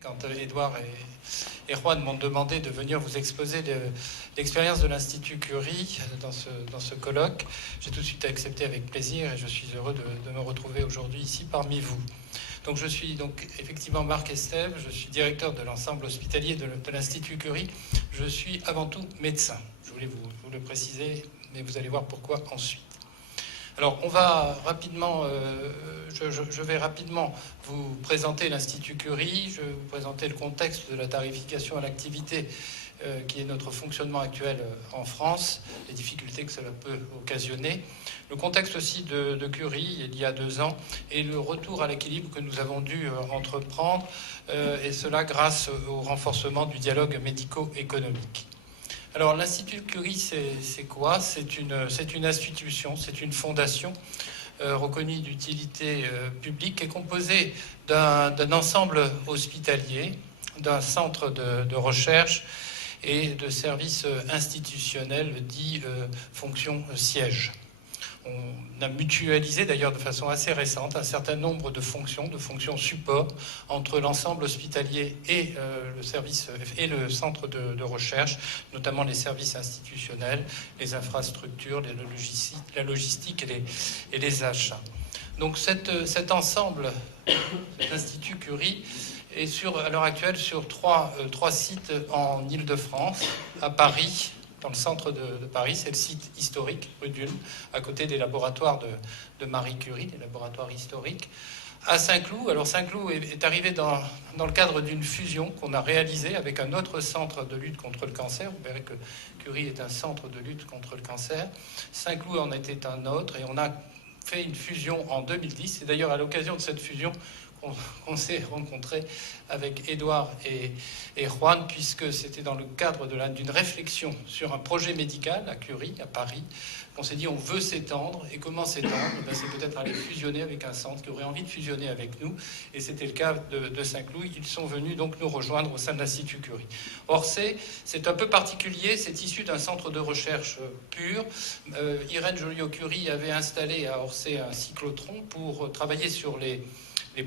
Quand Édouard et Juan m'ont demandé de venir vous exposer l'expérience de l'Institut Curie dans ce colloque, j'ai tout de suite accepté avec plaisir et je suis heureux de me retrouver aujourd'hui ici parmi vous. Donc je suis donc effectivement Marc Estève, je suis directeur de l'ensemble hospitalier de l'Institut Curie. Je suis avant tout médecin. Je voulais vous le préciser, mais vous allez voir pourquoi ensuite. Alors, on va rapidement, je vais rapidement vous présenter l'Institut Curie, je vais vous présenter le contexte de la tarification à l'activité qui est notre fonctionnement actuel en France, les difficultés que cela peut occasionner, le contexte aussi de Curie il y a 2 ans et le retour à l'équilibre que nous avons dû entreprendre, et cela grâce au renforcement du dialogue médico-économique. Alors, l'Institut Curie, c'est quoi ? C'est une institution, c'est une fondation reconnue d'utilité publique qui est composée d'un ensemble hospitalier, d'un centre de recherche et de services institutionnels dits fonction siège. On a mutualisé d'ailleurs de façon assez récente un certain nombre de fonctions support entre l'ensemble hospitalier et le service et le centre de recherche, notamment les services institutionnels, les infrastructures, la logistique et les achats. Donc cet ensemble, cet Institut Curie, est à l'heure actuelle sur trois sites en Île-de-France, à Paris. Dans le centre de Paris, c'est le site historique, rue d'Ulm, à côté des laboratoires de Marie Curie, des laboratoires historiques. À Saint-Cloud, alors Saint-Cloud est arrivé dans le cadre d'une fusion qu'on a réalisée avec un autre centre de lutte contre le cancer. Vous verrez que Curie est un centre de lutte contre le cancer. Saint-Cloud en était un autre et on a fait une fusion en 2010. C'est d'ailleurs à l'occasion de cette fusion qu'on s'est rencontré avec Édouard et Juan, puisque c'était dans le cadre d'une réflexion sur un projet médical à Curie, à Paris. On s'est dit on veut s'étendre, et comment s'étendre ? C'est peut-être aller fusionner avec un centre qui aurait envie de fusionner avec nous, et c'était le cas de Saint-Cloud. Ils sont venus donc nous rejoindre au sein de l'Institut Curie. Orsay, c'est un peu particulier, c'est issu d'un centre de recherche pur. Irène Joliot-Curie avait installé à Orsay un cyclotron pour travailler sur les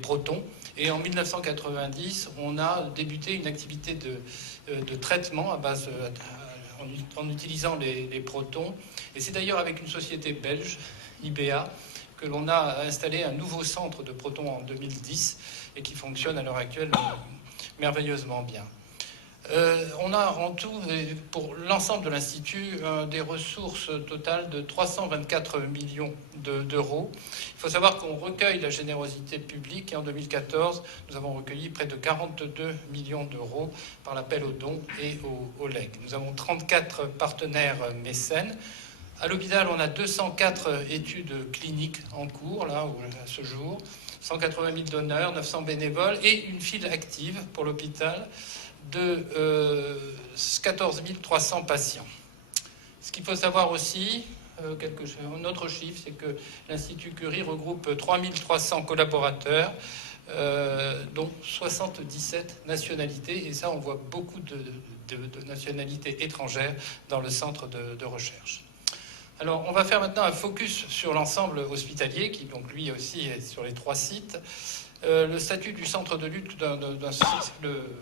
protons. Et en 1990, on a débuté une activité de traitement à base en utilisant les protons. Et c'est d'ailleurs avec une société belge, IBA, que l'on a installé un nouveau centre de protons en 2010 et qui fonctionne à l'heure actuelle merveilleusement bien. On a en tout, pour l'ensemble de l'Institut, des ressources totales de 324 millions d'euros. Il faut savoir qu'on recueille la générosité publique et en 2014, nous avons recueilli près de 42 millions d'euros par l'appel aux dons et aux legs. Nous avons 34 partenaires mécènes. À l'hôpital, on a 204 études cliniques en cours, là, à ce jour, 180 000 donneurs, 900 bénévoles et une file active pour l'hôpital de 14 300 patients. Ce qu'il faut savoir aussi, un autre chiffre, c'est que l'Institut Curie regroupe 3 300 collaborateurs, dont 77 nationalités, et ça on voit beaucoup de nationalités étrangères dans le centre de recherche. Alors on va faire maintenant un focus sur l'ensemble hospitalier, qui donc lui aussi est sur les 3 sites. Le statut du centre de lutte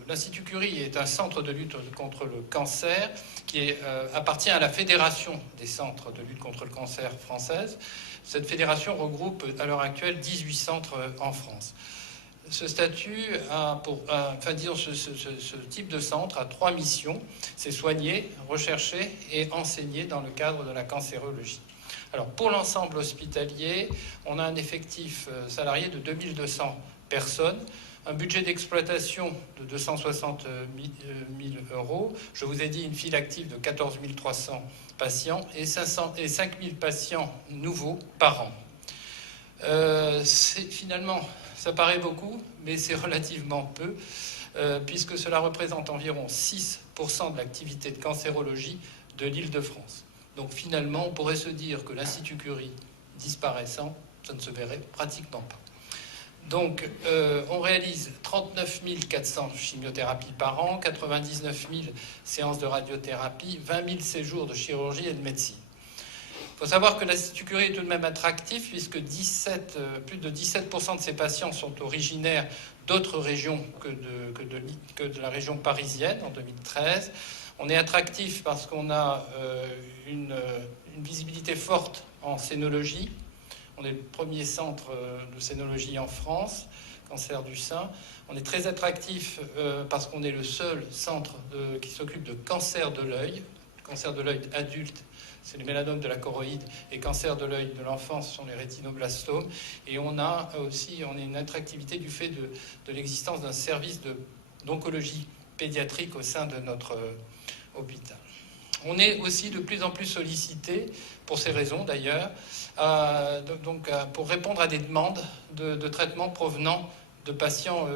l'Institut Curie est un centre de lutte contre le cancer qui appartient à la Fédération des centres de lutte contre le cancer française. Cette fédération regroupe à l'heure actuelle 18 centres en France. Ce statut ce type de centre a 3 missions. C'est soigner, rechercher et enseigner dans le cadre de la cancérologie. Alors, pour l'ensemble hospitalier, on a un effectif salarié de 2200 personnes, un budget d'exploitation de 260 000 euros. Je vous ai dit une file active de 14 300 patients et 5 000 patients nouveaux par an. Finalement, ça paraît beaucoup, mais c'est relativement peu, puisque cela représente environ 6% de l'activité de cancérologie de l'Île-de-France. Donc finalement, on pourrait se dire que l'Institut Curie disparaissant, ça ne se verrait pratiquement pas. Donc on réalise 39 400 chimiothérapies par an, 99 000 séances de radiothérapie, 20 000 séjours de chirurgie et de médecine. Il faut savoir que l'Institut Curie est tout de même attractif puisque plus de 17% de ses patients sont originaires d'autres régions que de la région parisienne en 2013. On est attractif parce qu'on a une visibilité forte en cénologie. On est le premier centre de cénologie en France, cancer du sein. On est très attractif parce qu'on est le seul centre qui s'occupe de cancer de l'œil. Cancer de l'œil adulte, c'est les mélanomes de la choroïde, et cancer de l'œil de l'enfant, ce sont les rétinoblastomes. Et on a aussi une attractivité du fait de l'existence d'un service d'oncologie pédiatrique au sein de notre hôpital. On est aussi de plus en plus sollicité, pour ces raisons d'ailleurs, pour répondre à des demandes de traitement provenant de patients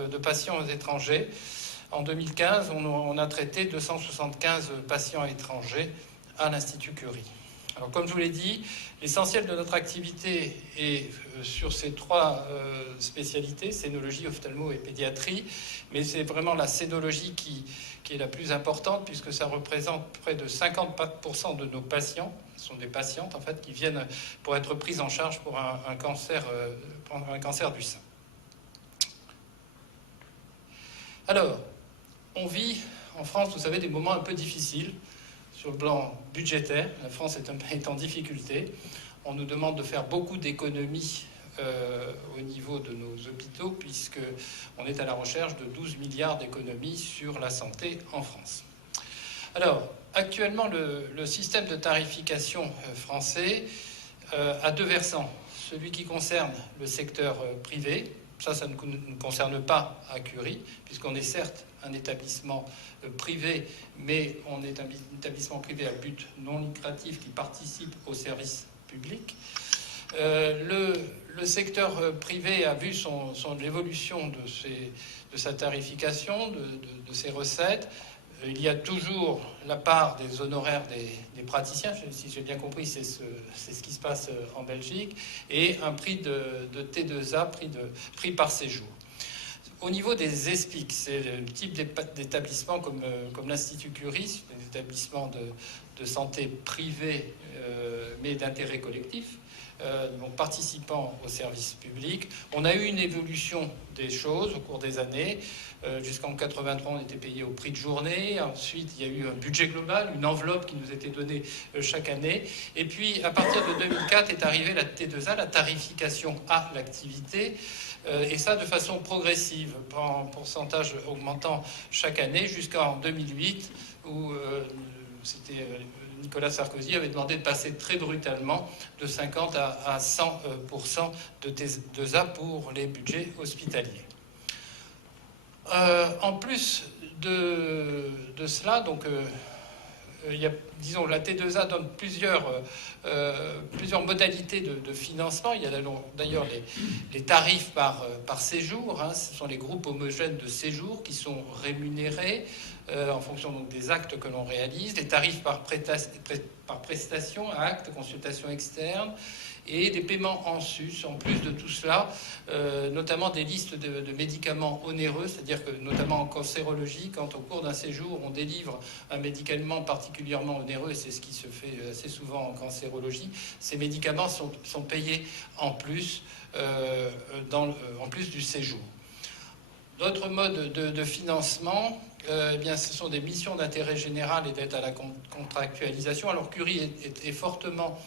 étrangers. En 2015, on a traité 275 patients étrangers à l'Institut Curie. Alors, comme je vous l'ai dit, l'essentiel de notre activité est sur ces trois spécialités, cénologie, ophtalmo et pédiatrie, mais c'est vraiment la cénologie qui est la plus importante, puisque ça représente près de 50% de nos patients. Ce sont des patientes, en fait, qui viennent pour être prises en charge pour un cancer du sein. Alors, on vit en France, vous savez, des moments un peu difficiles sur le plan budgétaire. La France est en difficulté. On nous demande de faire beaucoup d'économies au niveau de nos hôpitaux, puisqu'on est à la recherche de 12 milliards d'économies sur la santé en France. Alors, actuellement, le système de tarification français a deux versants. Celui qui concerne le secteur privé. Ça ne nous concerne pas à Curie, puisqu'on est certes un établissement privé, mais on est un établissement privé à but non lucratif qui participe au service public. Le secteur privé a vu l'évolution de sa tarification, de ses recettes. Il y a toujours la part des honoraires des praticiens, si j'ai bien compris, c'est ce qui se passe en Belgique, et un prix de T2A, prix par séjour. Au niveau des ESPIC, c'est le type d'établissement comme l'Institut Curie, c'est un établissement de santé privé, mais d'intérêt collectif, donc participant au service public. On a eu une évolution des choses au cours des années. Jusqu'en 83, on était payé au prix de journée. Ensuite, il y a eu un budget global, une enveloppe qui nous était donnée chaque année. Et puis, à partir de 2004, est arrivée la T2A, la tarification à l'activité. Et ça de façon progressive, en pourcentage augmentant chaque année, jusqu'en 2008, où c'était Nicolas Sarkozy avait demandé de passer très brutalement de 50 à 100% de T2A pour les budgets hospitaliers. En plus de cela, donc, disons, la T2A donne plusieurs modalités de financement. Il y a d'ailleurs les tarifs par séjour. Ce sont les groupes homogènes de séjour qui sont rémunérés en fonction donc, des actes que l'on réalise. Les tarifs par prestation, actes, consultation externe, et des paiements en sus. En plus de tout cela, notamment des listes de médicaments onéreux, c'est-à-dire que notamment en cancérologie, quand au cours d'un séjour on délivre un médicament particulièrement onéreux, et c'est ce qui se fait assez souvent en cancérologie, ces médicaments sont payés en plus, en plus du séjour. D'autres modes de financement, eh bien, ce sont des missions d'intérêt général et d'aide à la contractualisation. Alors Curie est fortement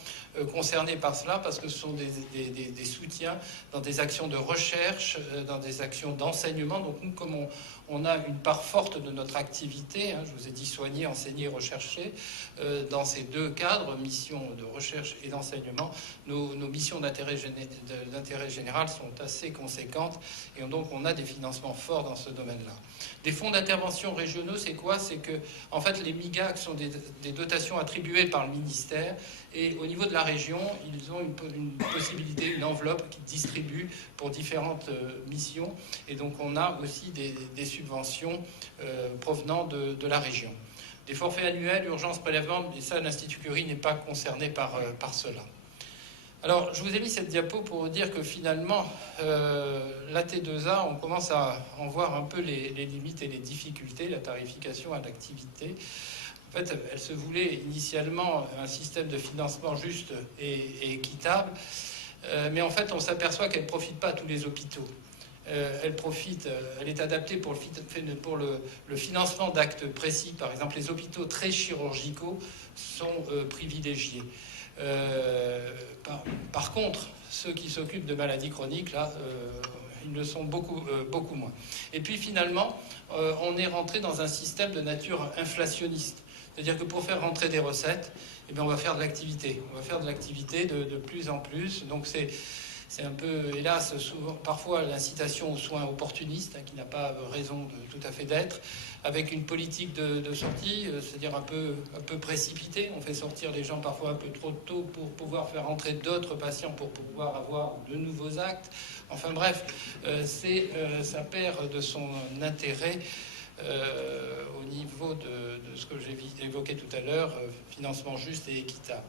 concernés par cela parce que ce sont des soutiens dans des actions de recherche, dans des actions d'enseignement. Donc nous, comme on a une part forte de notre activité, je vous ai dit soigner, enseigner, rechercher, dans ces deux cadres, missions de recherche et d'enseignement, nos missions d'intérêt général sont assez conséquentes et donc on a des financements forts dans ce domaine-là. Des fonds d'intervention régionaux, c'est quoi? C'est que, en fait, les MIGAC sont des dotations attribuées par le ministère et au niveau de la région, ils ont une possibilité, une enveloppe qui distribue pour différentes missions et donc on a aussi des subventions provenant de la région. Des forfaits annuels, urgence, prélèvement, et ça, l'Institut Curie n'est pas concerné par cela. Alors, je vous ai mis cette diapo pour vous dire que finalement, la T2A, on commence à en voir un peu les limites et les difficultés, la tarification à l'activité. En fait, elle se voulait initialement un système de financement juste et équitable, mais en fait, on s'aperçoit qu'elle ne profite pas à tous les hôpitaux. elle est adaptée pour le financement d'actes précis. Par exemple, les hôpitaux très chirurgicaux sont privilégiés. Par contre, ceux qui s'occupent de maladies chroniques, là, ils le sont beaucoup moins. Et puis finalement, on est rentré dans un système de nature inflationniste. C'est-à-dire que pour faire rentrer des recettes, eh bien, on va faire de l'activité. On va faire de l'activité de plus en plus. Donc c'est un peu, hélas, parfois l'incitation aux soins opportunistes, hein, qui n'a pas raison de tout à fait d'être, avec une politique de sortie, c'est-à-dire un peu précipitée. On fait sortir les gens parfois un peu trop tôt pour pouvoir faire entrer d'autres patients, pour pouvoir avoir de nouveaux actes. Enfin bref, ça perd de son intérêt au niveau de ce que j'ai évoqué tout à l'heure, financement juste et équitable.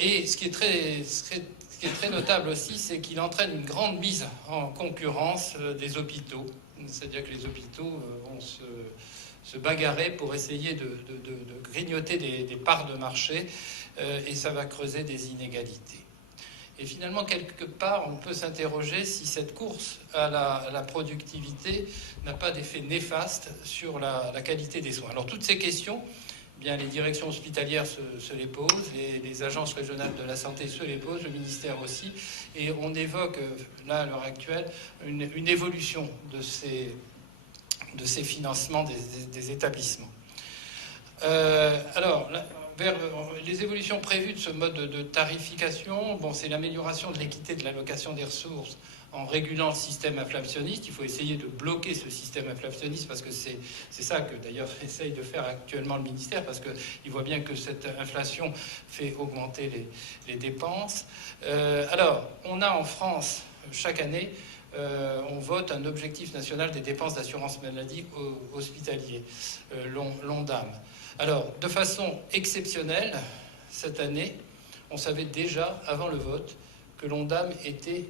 Et ce qui est très notable aussi, c'est qu'il entraîne une grande mise en concurrence des hôpitaux. C'est-à-dire que les hôpitaux vont se bagarrer pour essayer de grignoter des parts de marché, et ça va creuser des inégalités. Et finalement, quelque part, on peut s'interroger si cette course à la productivité n'a pas d'effet néfaste sur la qualité des soins. Alors, toutes ces questions, eh bien, les directions hospitalières se les posent, les agences régionales de la santé se les posent, le ministère aussi, et on évoque, là, à l'heure actuelle, une évolution de ces financements des établissements. Alors, vers les évolutions prévues de ce mode de tarification, c'est l'amélioration de l'équité de l'allocation des ressources en régulant le système inflationniste. Il faut essayer de bloquer ce système inflationniste, parce que c'est ça que d'ailleurs essaye de faire actuellement le ministère, parce qu'il voit bien que cette inflation fait augmenter les dépenses. Alors, on a en France, chaque année, on vote un objectif national des dépenses d'assurance maladie hospitalier, l'ONDAM. Alors, de façon exceptionnelle, cette année, on savait déjà, avant le vote, que l'ONDAM était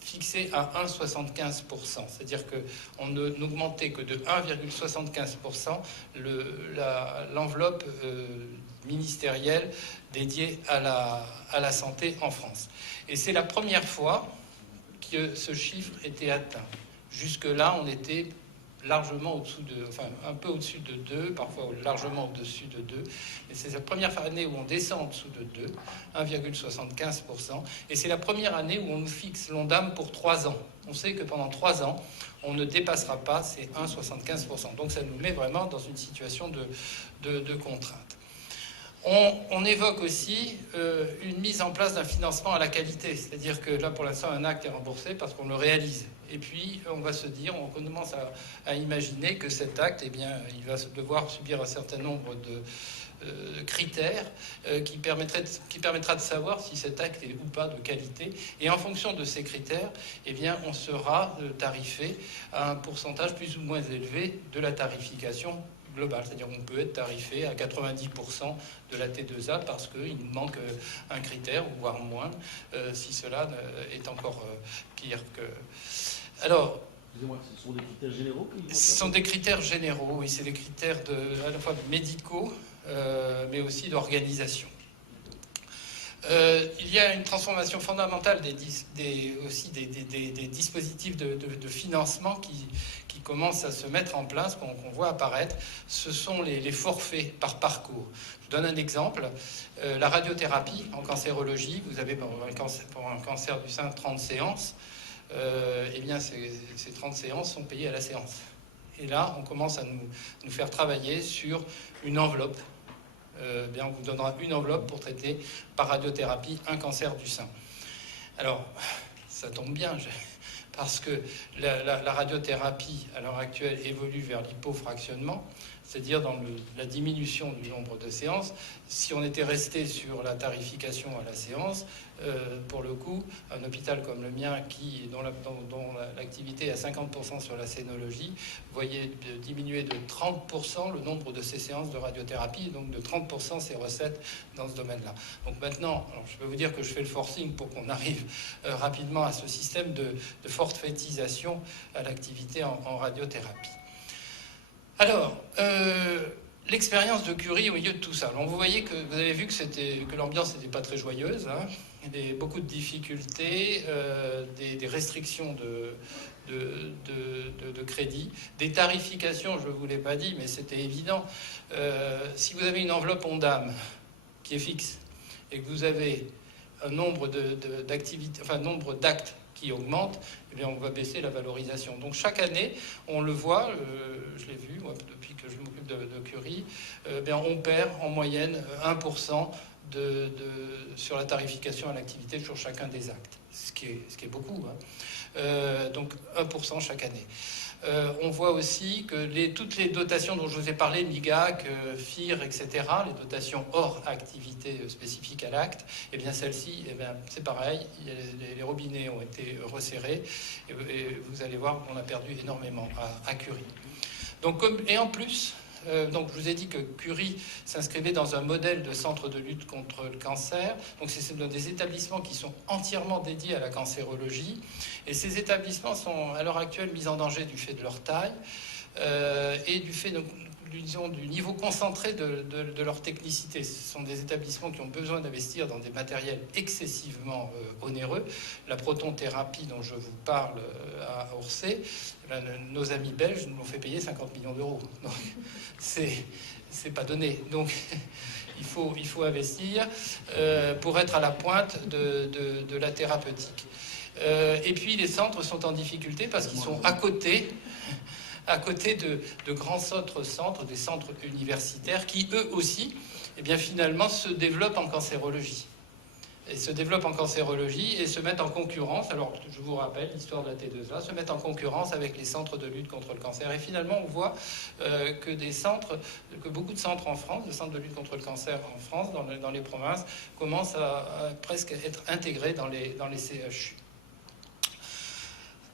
fixé à 1,75%. C'est-à-dire qu'on n'augmentait que de 1,75% l'enveloppe ministérielle dédiée à la santé en France. Et c'est la première fois que ce chiffre était atteint. Jusque-là, on était largement au-dessous un peu au-dessus de 2, parfois largement au-dessus de 2. Et c'est la première année où on descend en dessous de 2, 1,75%. Et c'est la première année où on nous fixe l'ONDAM pour 3 ans. On sait que pendant 3 ans, on ne dépassera pas ces 1,75%. Donc ça nous met vraiment dans une situation de contrainte. On évoque aussi une mise en place d'un financement à la qualité, c'est-à-dire que là, pour l'instant, un acte est remboursé parce qu'on le réalise. Et puis, on va se dire, on commence à imaginer que cet acte, eh bien, il va devoir subir un certain nombre de critères qui permettra de savoir si cet acte est ou pas de qualité. Et en fonction de ces critères, eh bien, on sera tarifé à un pourcentage plus ou moins élevé de la tarification global, c'est-à-dire qu'on peut être tarifé à 90% de la T2A parce qu'il nous manque un critère, voire moins, si cela est encore pire que... Alors, excusez-moi, ce sont des critères généraux? Ce sont des critères généraux, oui, c'est des critères à la fois médicaux, mais aussi d'organisation. Il y a une transformation fondamentale des dispositifs de financement qui commencent à se mettre en place, qu'on voit apparaître. Ce sont les forfaits par parcours. Je donne un exemple. La radiothérapie en cancérologie, vous avez pour un cancer du sein 30 séances. Eh bien, ces 30 séances sont payées à la séance. Et là, on commence à nous faire travailler sur une enveloppe. Bien, on vous donnera une enveloppe pour traiter par radiothérapie un cancer du sein. Alors, ça tombe bien, parce que la radiothérapie, à l'heure actuelle, évolue vers l'hypofractionnement, c'est-à-dire dans la diminution du nombre de séances. Si on était resté sur la tarification à la séance, pour le coup, un hôpital comme le mien, dont l'activité est à 50% sur la scénologie, voyait diminuer de 30% le nombre de ces séances de radiothérapie, et donc de 30% ses recettes dans ce domaine-là. Donc maintenant, alors je peux vous dire que je fais le forcing pour qu'on arrive rapidement à ce système de forfaitisation à l'activité en radiothérapie. Alors, l'expérience de Curie au milieu de tout ça. Alors, vous avez vu que l'ambiance n'était pas très joyeuse, hein. Il y avait beaucoup de difficultés, des restrictions de de crédit. Des tarifications, je ne vous l'ai pas dit, mais c'était évident. Si vous avez une enveloppe ONDAM qui est fixe et que vous avez un nombre d'activités, enfin nombre d'actes qui augmente, eh bien on va baisser la valorisation. Donc chaque année, on le voit, je l'ai vu moi, depuis que je m'occupe de Curie, bien on perd en moyenne 1% sur la tarification à l'activité sur chacun des actes, ce qui est beaucoup, hein. Donc 1% chaque année. On voit aussi que toutes les dotations dont je vous ai parlé, MIGAC, FIR, etc., les dotations hors activité spécifique à l'acte, eh bien celles-ci, eh bien, c'est pareil, les robinets ont été resserrés et vous allez voir qu'on a perdu énormément à Curie. Donc, et en plus, donc je vous ai dit que Curie s'inscrivait dans un modèle de centre de lutte contre le cancer. Donc c'est des établissements qui sont entièrement dédiés à la cancérologie. Et ces établissements sont à l'heure actuelle mis en danger du fait de leur taille et du fait du niveau concentré de leur technicité. Ce sont des établissements qui ont besoin d'investir dans des matériels excessivement onéreux. La protonthérapie dont je vous parle à Orsay, nos amis belges nous l'ont fait payer 50 millions d'euros. Donc c'est pas donné. Donc il faut investir pour être à la pointe de la thérapeutique. Et puis les centres sont en difficulté parce qu'ils sont à côté de grands autres centres, des centres universitaires qui, eux aussi, eh bien, finalement, se développent en cancérologie. Et se développent en cancérologie et se mettent en concurrence, alors je vous rappelle l'histoire de la T2A, se mettent en concurrence avec les centres de lutte contre le cancer. Et finalement, on voit que beaucoup de centres en France, de centres de lutte contre le cancer en France, dans les provinces, commencent à presque être intégrés dans les CHU.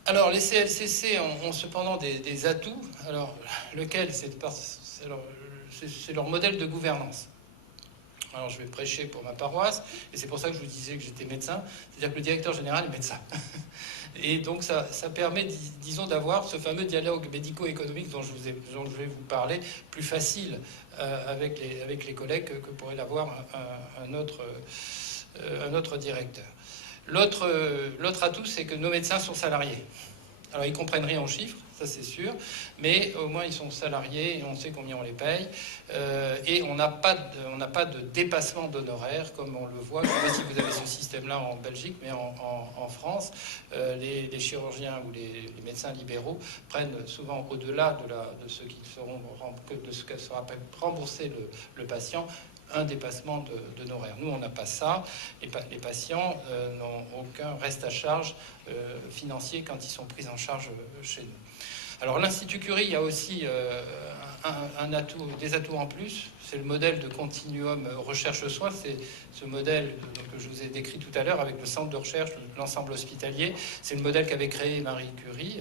Alors, les CLCC ont cependant des atouts. Alors, lequel c'est leur modèle de gouvernance. Alors, je vais prêcher pour ma paroisse, et c'est pour ça que je vous disais que j'étais médecin. C'est-à-dire que le directeur général est médecin. Et donc, ça permet, disons, d'avoir ce fameux dialogue médico-économique dont je vais vous parler, plus facile avec les collègues que pourrait l'avoir un autre directeur. L'autre atout, c'est que nos médecins sont salariés. Alors, ils comprennent rien aux chiffres, ça c'est sûr, mais au moins ils sont salariés et on sait combien on les paye. Et on n'a pas de dépassement d'honoraires comme on le voit. Je ne sais pas si vous avez ce système-là en Belgique, mais en France, les chirurgiens ou les médecins libéraux prennent souvent au-delà de ce que sera remboursé le patient, un dépassement d'honoraires. Nous, on n'a pas ça. Les patients n'ont aucun reste à charge financier quand ils sont pris en charge chez nous. Alors, l'Institut Curie, il y a aussi des atouts en plus. C'est le modèle de continuum recherche-soins. C'est ce modèle que je vous ai décrit tout à l'heure avec le centre de recherche, l'ensemble hospitalier. C'est le modèle qu'avait créé Marie Curie,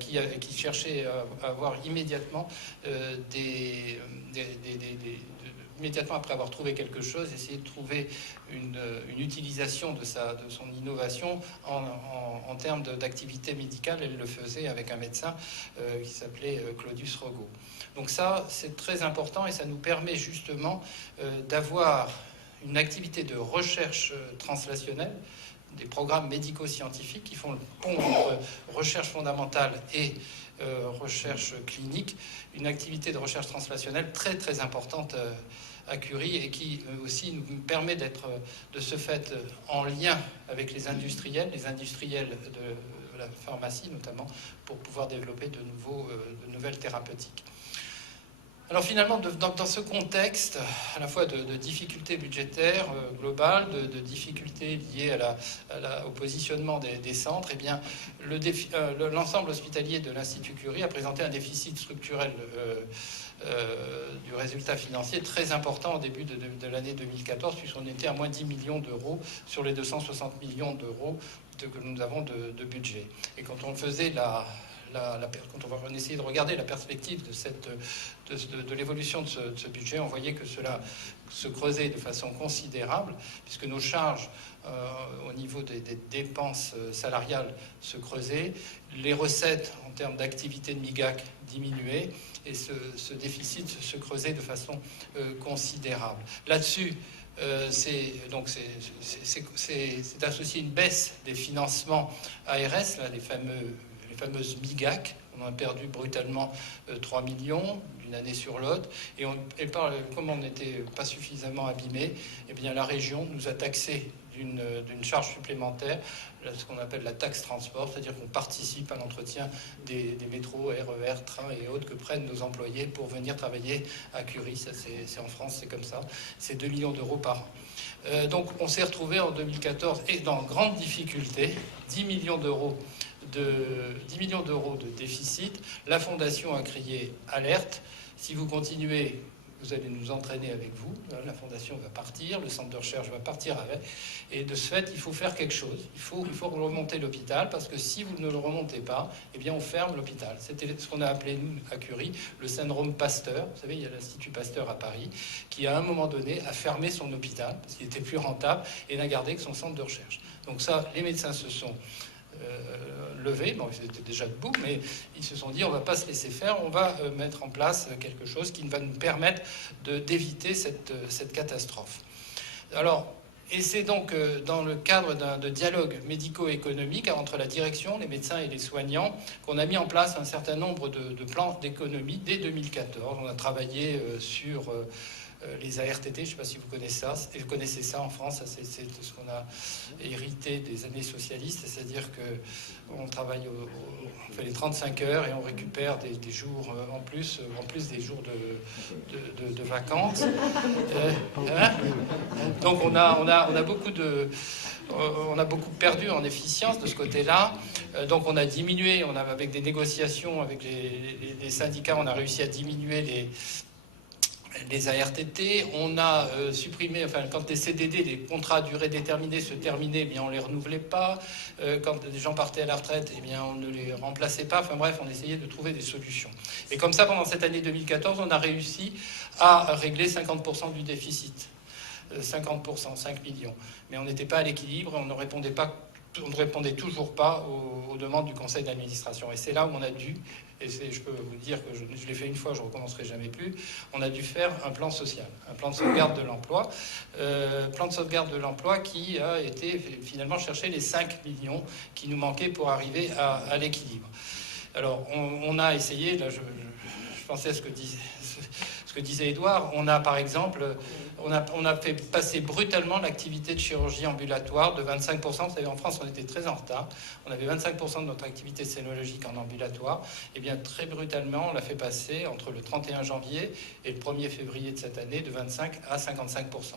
qui cherchait à avoir immédiatement immédiatement après avoir trouvé quelque chose, essayer de trouver une utilisation de son innovation en termes d'activité médicale. Elle le faisait avec un médecin qui s'appelait Claudius Rogo. Donc ça, c'est très important et ça nous permet justement d'avoir une activité de recherche translationnelle, des programmes médico-scientifiques qui font le pont entre recherche fondamentale et recherche clinique, une activité de recherche translationnelle très très importante à Curie et qui aussi nous permet d'être de ce fait en lien avec les industriels de la pharmacie notamment, pour pouvoir développer de nouvelles thérapeutiques. Alors finalement, dans ce contexte, à la fois de difficultés budgétaires globales, de difficultés liées au positionnement des centres, eh bien, l'ensemble hospitalier de l'Institut Curie a présenté un déficit structurel du résultat financier très important au début de l'année 2014, puisqu'on était à moins 10 millions d'euros sur les 260 millions d'euros que nous avons de budget. Et quand on faisait quand on va essayer de regarder la perspective de l'évolution de ce budget, on voyait que cela se creusait de façon considérable, puisque nos charges au niveau des dépenses salariales se creusaient, les recettes en termes d'activité de MIGAC diminuaient, et ce déficit se creusait de façon considérable. Là-dessus, c'est associé une baisse des financements ARS, là, les fameuses MIGAC. On a perdu brutalement 3 millions d'une année sur l'autre. Et comme on n'était pas suffisamment abîmé, eh bien, la région nous a taxé d'une charge supplémentaire, ce qu'on appelle la taxe transport, c'est-à-dire qu'on participe à l'entretien des métros, RER, trains et autres que prennent nos employés pour venir travailler à Curie. Ça, c'est en France, c'est comme ça. C'est 2 millions d'euros par an. Donc on s'est retrouvé en 2014 et dans grande difficulté, 10 millions d'euros de déficit. La Fondation a crié alerte. Si vous continuez, vous allez nous entraîner avec vous. La Fondation va partir, le centre de recherche va partir avec. Et de ce fait, il faut faire quelque chose. Il faut remonter l'hôpital, parce que si vous ne le remontez pas, eh bien on ferme l'hôpital. C'était ce qu'on a appelé, nous, à Curie, le syndrome Pasteur. Vous savez, il y a l'Institut Pasteur à Paris, qui à un moment donné a fermé son hôpital, parce qu'il était plus rentable, et n'a gardé que son centre de recherche. Donc ça, les médecins se sont levés, bon, ils étaient déjà debout, mais ils se sont dit on va pas se laisser faire, on va mettre en place quelque chose qui va nous permettre d'éviter cette catastrophe. Alors, et c'est donc dans le cadre de dialogue médico-économique entre la direction, les médecins et les soignants qu'on a mis en place un certain nombre de plans d'économie dès 2014. On a travaillé sur les ARTT, je ne sais pas si vous connaissez ça en France, c'est ce qu'on a hérité des années socialistes, c'est-à-dire qu'on travaille, on fait les 35 heures et on récupère des jours en plus des jours de vacances. Donc on a beaucoup perdu en efficience de ce côté-là. Donc on a diminué, avec des négociations avec les syndicats, on a réussi à diminuer les ARTT, on a supprimé, quand les CDD, les contrats à durée déterminée se terminaient, eh bien on les renouvelait pas. Quand des gens partaient à la retraite, eh bien on ne les remplaçait pas. Enfin bref, on essayait de trouver des solutions. Et comme ça, pendant cette année 2014, on a réussi à régler 50% du déficit. 50%, 5 millions. Mais on n'était pas à l'équilibre, on ne répondait toujours pas aux demandes du conseil d'administration. Et c'est là où on a dû, et je peux vous dire que je l'ai fait une fois, je ne recommencerai jamais plus, on a dû faire un plan social, un plan de sauvegarde de l'emploi, qui a été finalement chercher les 5 millions qui nous manquaient pour arriver à l'équilibre. Alors, on a essayé, là je pensais à ce que disait Édouard, on a par exemple, on a fait passer brutalement l'activité de chirurgie ambulatoire de 25%. Vous savez, en France, on était très en retard. On avait 25% de notre activité scénologique en ambulatoire. Et bien, très brutalement, on l'a fait passer entre le 31 janvier et le 1er février de cette année de 25 à 55%.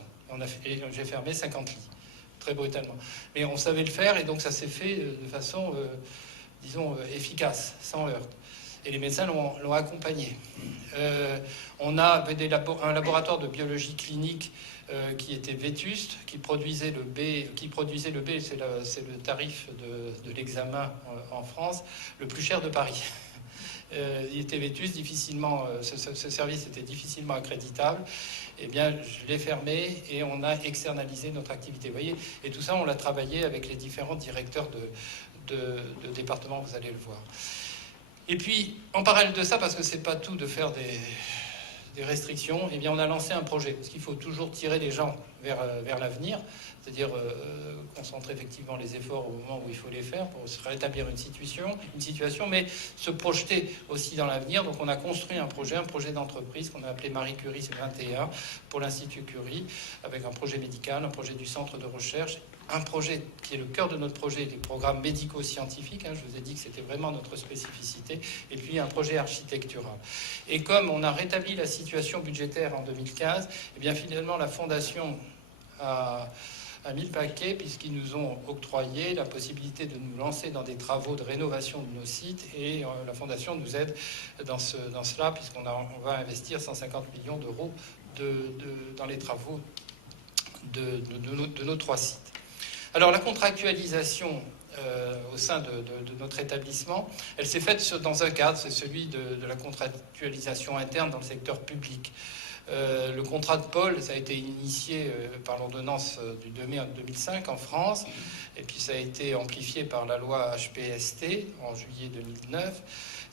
J'ai fermé 50 lits, très brutalement. Mais on savait le faire et donc ça s'est fait de façon, disons, efficace, sans heurts. Et les médecins l'ont accompagné. On a un laboratoire de biologie clinique qui était vétuste, qui produisait le B, c'est le tarif de l'examen en France, le plus cher de Paris. Il était vétuste, ce service était difficilement accréditable. Eh bien, je l'ai fermé et on a externalisé notre activité. Vous voyez, et tout ça, on l'a travaillé avec les différents directeurs de département, vous allez le voir. Et puis, en parallèle de ça, parce que c'est pas tout de faire des restrictions, eh bien, on a lancé un projet. Parce qu'il faut toujours tirer les gens vers l'avenir, c'est-à-dire concentrer effectivement les efforts au moment où il faut les faire pour se rétablir une situation, mais se projeter aussi dans l'avenir. Donc, on a construit un projet d'entreprise qu'on a appelé Marie Curie 21 pour l'Institut Curie, avec un projet médical, un projet du centre de recherche, un projet qui est le cœur de notre projet, les programmes médico-scientifiques, je vous ai dit que c'était vraiment notre spécificité, et puis un projet architectural. Et comme on a rétabli la situation budgétaire en 2015, eh bien finalement la Fondation a mis le paquet puisqu'ils nous ont octroyé la possibilité de nous lancer dans des travaux de rénovation de nos sites, et la Fondation nous aide dans cela puisqu'on va investir 150 millions d'euros dans les travaux de nos 3 sites. Alors la contractualisation au sein de notre établissement, elle s'est faite dans un cadre, c'est celui de la contractualisation interne dans le secteur public. Le contrat de pôle, ça a été initié par l'ordonnance du 2 mai 2005 en France, et puis ça a été amplifié par la loi HPST en juillet 2009.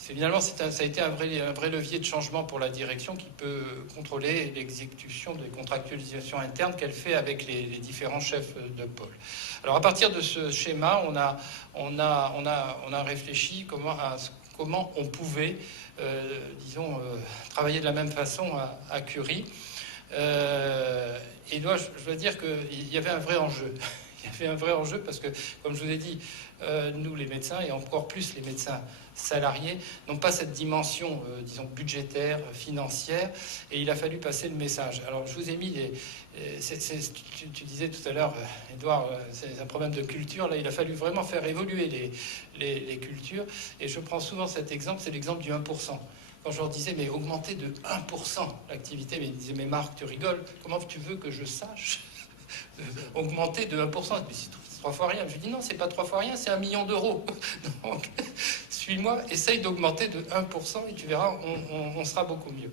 Finalement, ça a été un vrai levier de changement pour la direction qui peut contrôler l'exécution des contractualisations internes qu'elle fait avec les différents chefs de pôle. Alors à partir de ce schéma, on a réfléchi comment on pouvait, travailler de la même façon à Curie. Et là, je dois dire qu'il y avait un vrai enjeu. Il y avait un vrai enjeu parce que, comme je vous ai dit, nous les médecins, et encore plus les médecins salariés, n'ont pas cette dimension, budgétaire, financière, et il a fallu passer le message. Alors, je vous ai mis tu disais tout à l'heure, Edouard, c'est un problème de culture. Là, il a fallu vraiment faire évoluer les cultures, et je prends souvent cet exemple, c'est l'exemple du 1%. Quand je leur disais, mais augmenter de 1% l'activité, mais ils disaient, mais Marc, tu rigoles, comment tu veux que je sache augmenter de 1%? Mais c'est 3 fois rien. Je lui dis, non, c'est pas 3 fois rien, c'est 1 million d'euros. Donc, suis-moi, essaye d'augmenter de 1% et tu verras, on sera beaucoup mieux.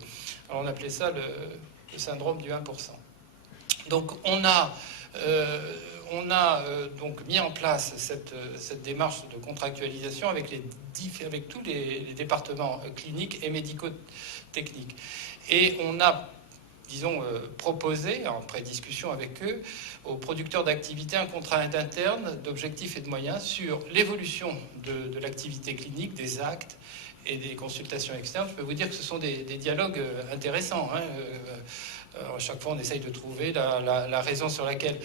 Alors, on appelait ça le syndrome du 1%. Donc, on a donc mis en place cette démarche de contractualisation avec tous les départements cliniques et médico-techniques. Et on a proposé, en pré-discussion avec eux, aux producteurs d'activité un contrat interne d'objectifs et de moyens sur l'évolution de l'activité clinique, des actes et des consultations externes. Je peux vous dire que ce sont des dialogues intéressants. À chaque fois, on essaye de trouver la raison sur laquelle,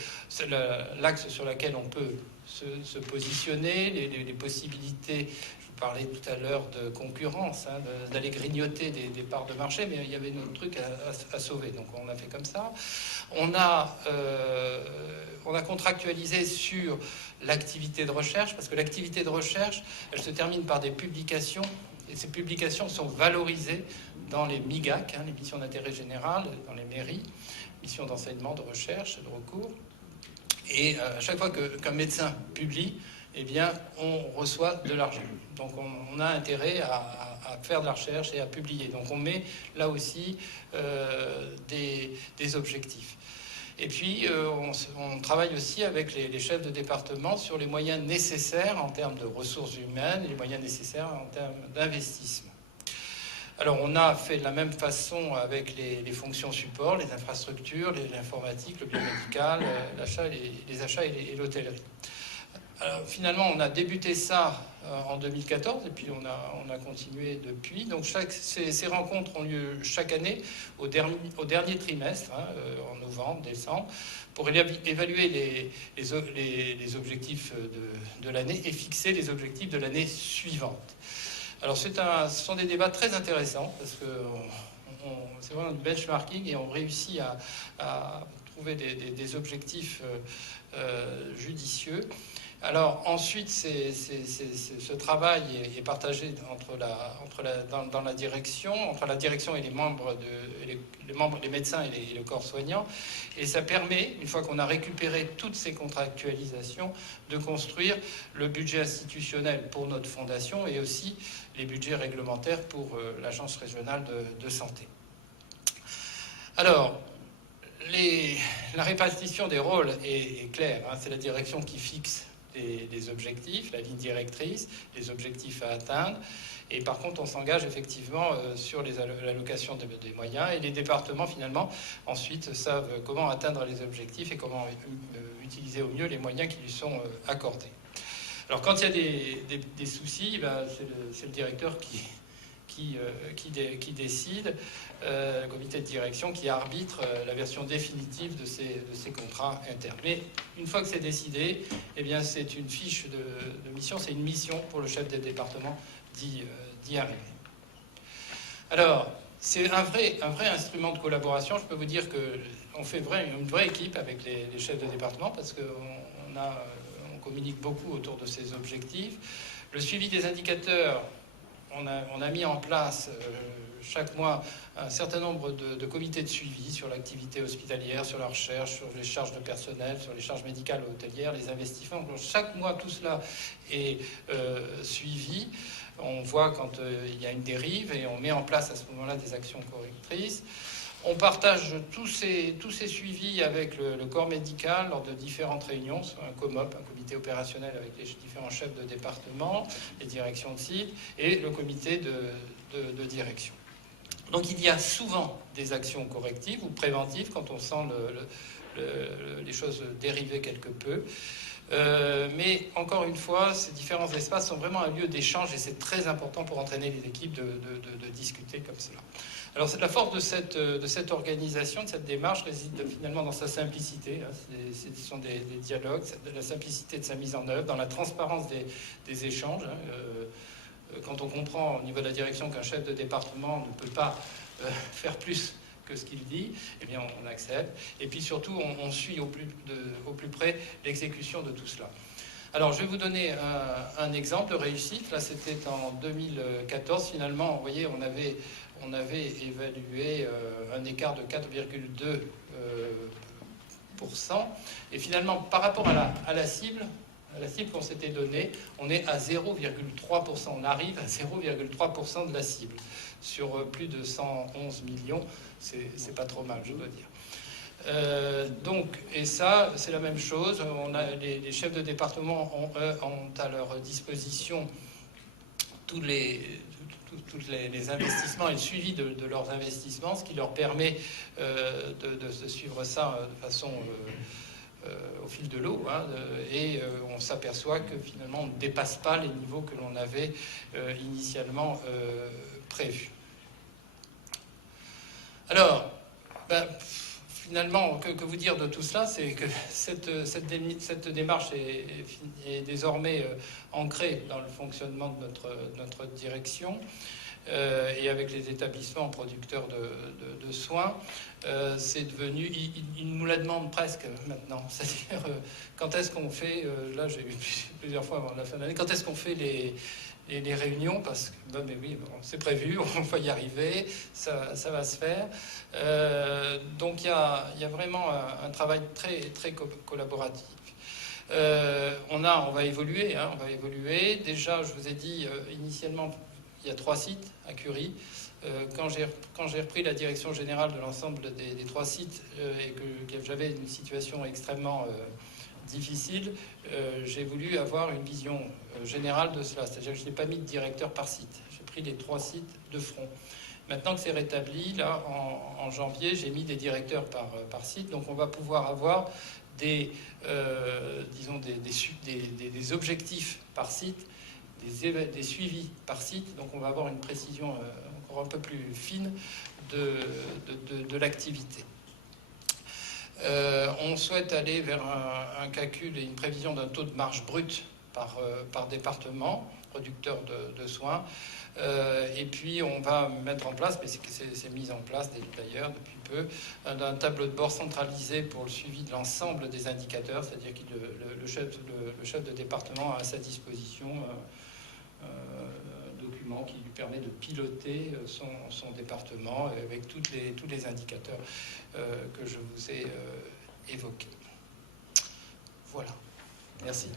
l'axe sur lequel on peut se positionner, les possibilités. Je parlais tout à l'heure de concurrence, d'aller grignoter des parts de marché, mais il y avait notre truc à sauver. Donc on a fait comme ça. On a contractualisé sur l'activité de recherche, parce que l'activité de recherche, elle se termine par des publications, et ces publications sont valorisées dans les MIGAC, les missions d'intérêt général, dans les mairies, missions d'enseignement, de recherche, de recours. Et à chaque fois qu'un médecin publie, eh bien, on reçoit de l'argent. Donc, on a intérêt à faire de la recherche et à publier. Donc, on met là aussi des objectifs. Et puis, on travaille aussi avec les chefs de département sur les moyens nécessaires en termes de ressources humaines et les moyens nécessaires en termes d'investissement. Alors, on a fait de la même façon avec les fonctions support, les infrastructures, l'informatique, le biomédical, les achats et l'hôtellerie. Alors, finalement, on a débuté ça en 2014 et puis on a continué depuis. Donc ces rencontres ont lieu chaque année au dernier trimestre, en novembre, décembre, pour évaluer les objectifs de l'année et fixer les objectifs de l'année suivante. Alors ce sont des débats très intéressants parce que c'est vraiment du benchmarking et on réussit à trouver des objectifs judicieux. Alors ensuite, ce travail est partagé dans la direction, entre la direction et les membres, les médecins et le corps soignant. Et ça permet, une fois qu'on a récupéré toutes ces contractualisations, de construire le budget institutionnel pour notre fondation et aussi les budgets réglementaires pour l'Agence régionale de santé. Alors, la répartition des rôles est claire. C'est la direction qui fixe les objectifs, la ligne directrice, les objectifs à atteindre. Et par contre, on s'engage effectivement sur l'allocation des moyens. Et les départements, finalement, ensuite, savent comment atteindre les objectifs et comment utiliser au mieux les moyens qui lui sont accordés. Alors, quand il y a des soucis, c'est le directeur qui décide, le comité de direction qui arbitre la version définitive de ces contrats internes. Mais une fois que c'est décidé, eh bien c'est une fiche de mission, c'est une mission pour le chef des départements d'y arriver. Alors, c'est un vrai instrument de collaboration. Je peux vous dire qu'on fait une vraie équipe avec les chefs de département parce qu'on communique beaucoup autour de ces objectifs. Le suivi des indicateurs, on a mis en place chaque mois un certain nombre de comités de suivi sur l'activité hospitalière, sur la recherche, sur les charges de personnel, sur les charges médicales hôtelières, les investissements. Donc, chaque mois, tout cela est suivi. On voit quand il y a une dérive et on met en place à ce moment-là des actions correctrices. On partage tous ces suivis avec le corps médical lors de différentes réunions, un COMOP, un comité opérationnel avec les différents chefs de département, les directions de site, et le comité de direction. Donc il y a souvent des actions correctives ou préventives quand on sent les choses dériver quelque peu. Mais encore une fois, ces différents espaces sont vraiment un lieu d'échange et c'est très important pour entraîner les équipes de discuter comme cela. Alors la force de cette organisation, de cette démarche, réside finalement dans sa simplicité. Ce sont des dialogues, la simplicité de sa mise en œuvre, dans la transparence des échanges. Quand on comprend au niveau de la direction qu'un chef de département ne peut pas faire plus que ce qu'il dit, eh bien on accepte. Et puis surtout, on suit au plus près l'exécution de tout cela. Alors, je vais vous donner un exemple de réussite. Là, c'était en 2014. Finalement, vous voyez, on avait évalué un écart de 4,2%. Et finalement, par rapport à la cible qu'on s'était donnée, on est à 0,3%. On arrive à 0,3% de la cible. Sur plus de 111 millions, c'est pas trop mal, je dois dire. Et ça, c'est la même chose. Les chefs de département ont à leur disposition tous les investissements et le suivi de leurs investissements, ce qui leur permet de suivre ça de façon au fil de l'eau, et on s'aperçoit que finalement on ne dépasse pas les niveaux que l'on avait initialement prévus. Alors, finalement, que vous dire de tout cela? C'est que cette démarche est désormais ancrée dans le fonctionnement de notre direction et avec les établissements producteurs de soins. C'est devenu, ils nous la demandent presque maintenant. C'est-à-dire, quand est-ce qu'on fait, là j'ai eu plusieurs fois avant la fin de l'année, quand est-ce qu'on fait les réunions, parce que mais oui, bon, c'est prévu, on va y arriver, ça va se faire. Donc il y a vraiment un travail très, très collaboratif. On va évoluer, on va évoluer. Déjà, je vous ai dit, initialement, il y a 3 sites à Curie. Quand j'ai repris la direction générale de l'ensemble des 3 sites et que j'avais une situation extrêmement difficile, j'ai voulu avoir une vision générale de cela. C'est-à-dire que je n'ai pas mis de directeur par site. J'ai pris les 3 sites de front. Maintenant que c'est rétabli, là, en janvier, j'ai mis des directeurs par site. Donc on va pouvoir avoir des objectifs par site, des suivis par site. Donc on va avoir une précision encore un peu plus fine de l'activité. On souhaite aller vers un calcul et une prévision d'un taux de marge brut par département, producteur de soins. Et puis on va mettre en place, mais c'est mis en place d'ailleurs depuis peu, un tableau de bord centralisé pour le suivi de l'ensemble des indicateurs, c'est-à-dire que le chef de département a à sa disposition un document qui lui permet de piloter son département avec tous les indicateurs que je vous ai évoqués. Voilà. Merci.